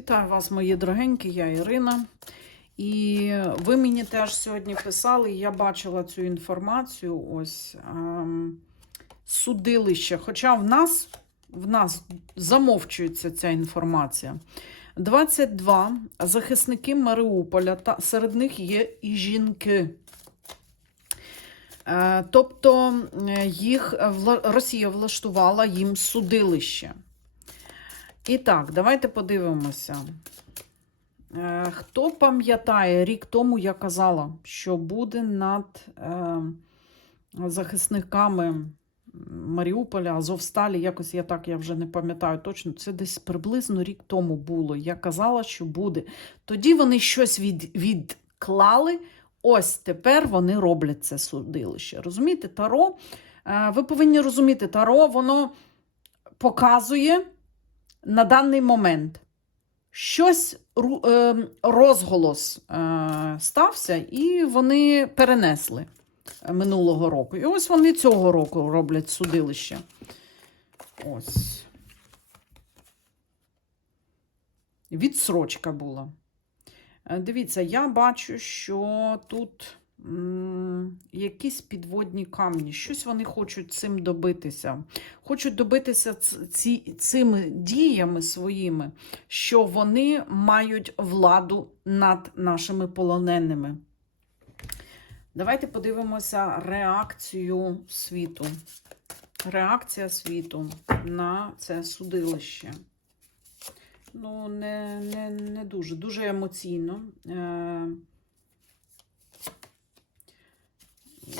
Вітаю вас, мої дорогенькі, я Ірина. І ви мені теж сьогодні писали, я бачила цю інформацію. Ось ем, судилище. Хоча в нас, в нас замовчується ця інформація. 22 захисники Маріуполя, та серед них є і жінки. Е, Тобто е, їх Росія влаштувала їм судилище. І так, давайте подивимося. Е, Хто пам'ятає, рік тому я казала, що буде над е, захисниками Маріуполя, Азовсталі, якось я так я вже не пам'ятаю точно. Це десь приблизно рік тому було. Я казала, що буде. Тоді вони щось від, відклали. Ось тепер вони роблять це судилище. Розумієте, Таро, е, ви повинні розуміти, Таро, воно показує на даний момент щось е, розголос е, стався, і вони перенесли минулого року. І ось вони цього року роблять судилище. Ось. Відсрочка була. Е, Дивіться, я бачу, що тут якісь підводні камні. Щось вони хочуть цим добитися. Хочуть добитися ці, цими діями своїми, що вони мають владу над нашими полоненими. Давайте подивимося реакцію світу. Реакція світу на це судилище. Ну, не, не, не дуже, дуже емоційно. Е,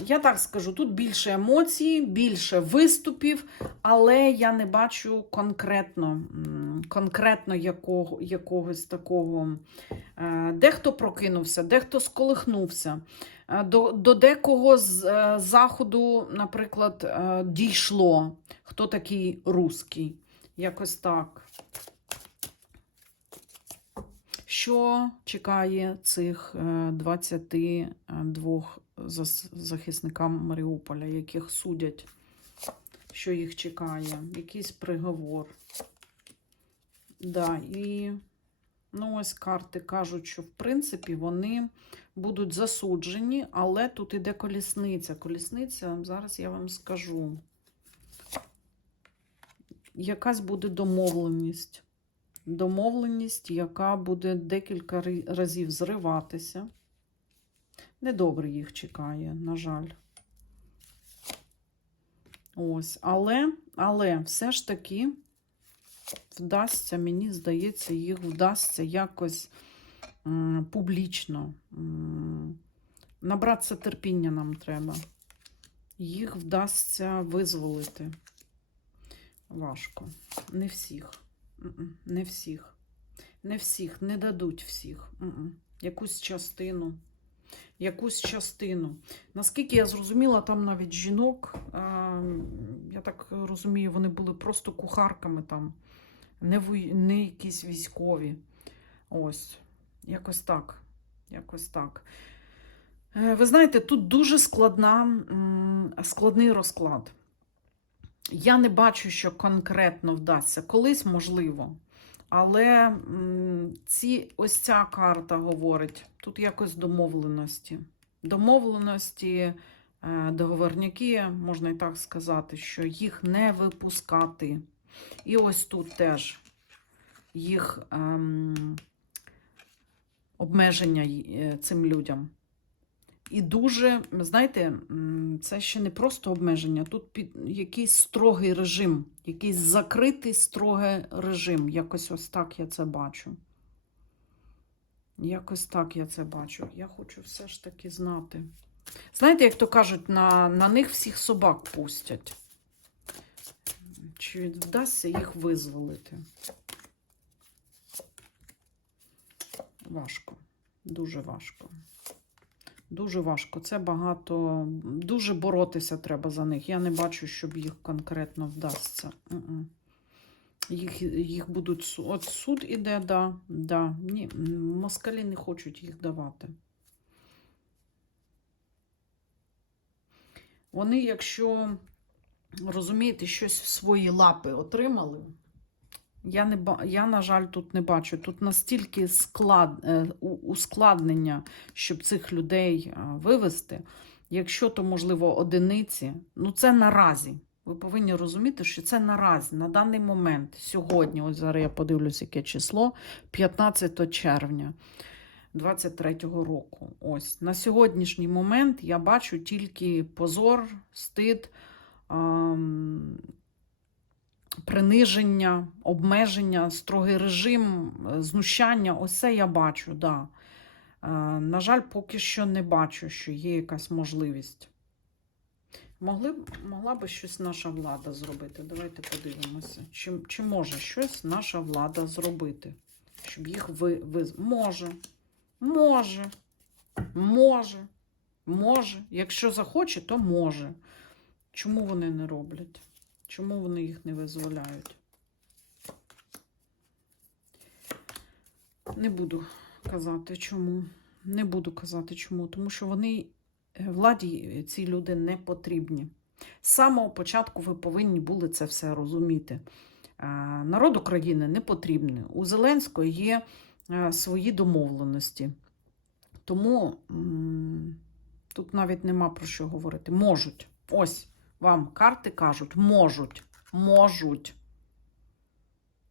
я так скажу, тут більше емоцій, більше виступів, але я не бачу конкретно, конкретно якого, якогось такого. Е, Дехто прокинувся, дехто сколихнувся. Е, До, до декого з е, заходу, наприклад, дійшло, хто такий руський. Якось так. Що чекає цих е, 22 захисникам Маріуполя, яких судять? Що їх чекає? Якийсь приговор. Да, і ну, ось карти кажуть, що в принципі вони будуть засуджені, але тут іде колісниця. Колісниця, зараз я вам скажу. Якась буде домовленість домовленість, яка буде декілька разів зриватися. Недобре їх чекає, на жаль. Ось, але, але все ж таки вдасться, мені здається, їх вдасться якось м, публічно. м, Набратися терпіння нам треба. Їх вдасться визволити. Важко. Не всіх. Не всіх. Не всіх, не дадуть всіх. Якусь частину. Якусь частину. Наскільки я зрозуміла, там навіть жінок, я так розумію, вони були просто кухарками там, не, вой- не якісь військові. Ось, якось так. Якось так. Е, Ви знаєте, тут дуже складна, складний розклад. Я не бачу, що конкретно вдасться. Колись можливо. Але ці, ось ця карта говорить, тут якось домовленості. Домовленості, е, договорняки, можна і так сказати, що їх не випускати. І ось тут теж їх ем, обмеження е, цим людям. І дуже, знаєте, це ще не просто обмеження, тут під якийсь строгий режим, якийсь закритий строгий режим. Якось ось так я це бачу. Якось так я це бачу. Я хочу все ж таки знати. Знаєте, як то кажуть, на, на них всіх собак пустять. Чи вдасться їх визволити? Важко. Дуже важко. Дуже важко. Це багато. Дуже боротися треба за них. Я не бачу, щоб їх конкретно вдасться. Їх, їх будуть От суд іде, да, да. Ні, москалі не хочуть їх давати. Вони, якщо розумієте, щось в свої лапи отримали, Я, не, я, на жаль, тут не бачу. Тут настільки склад, е, ускладнення, щоб цих людей е, вивести. Якщо то, можливо, одиниці, ну це наразі. Ви повинні розуміти, що це наразі, на даний момент, сьогодні, ось зараз я подивлюсь, яке число, 15 червня 23-го року. Ось на сьогоднішній момент я бачу тільки позор, стид, приниження, обмеження, строгий режим, е, знущання. Ось я бачу, да. Е, На жаль, поки що не бачу, що є якась можливість. Могли, могла би щось наша влада зробити. Давайте подивимося. Чи, чи може щось наша влада зробити? Щоб їх ви, ви... Може. Може. Може. Може. Якщо захоче, то може. Чому вони не роблять? Чому вони їх не визволяють? Не буду казати чому. Не буду казати чому. Тому що вони е, владі ці люди не потрібні. З самого початку ви повинні були це все розуміти. Е, Народ України не потрібний. У Зеленського є е, свої домовленості. Тому тут навіть нема про що говорити. Можуть. Ось вам карти кажуть, можуть. Можуть.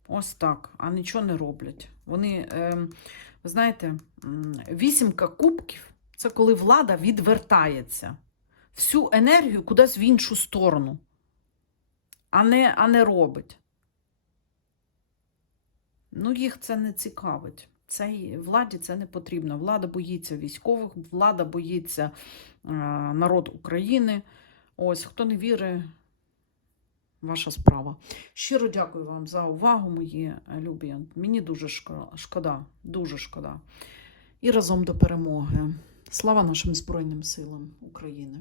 Ось так, а нічого не роблять. Вони, е, ви знаєте, вісімка кубків це коли влада відвертається. Всю енергію кудись в іншу сторону, а не, а не робить. Ну, їх це не цікавить. Цей владі це не потрібно. Влада боїться військових, влада боїться е, народ України. Ось, хто не вірить, ваша справа. Щиро дякую вам за увагу, мої е, любі. Мені дуже шкода, дуже шкода. І разом до перемоги. Слава нашим Збройним силам України!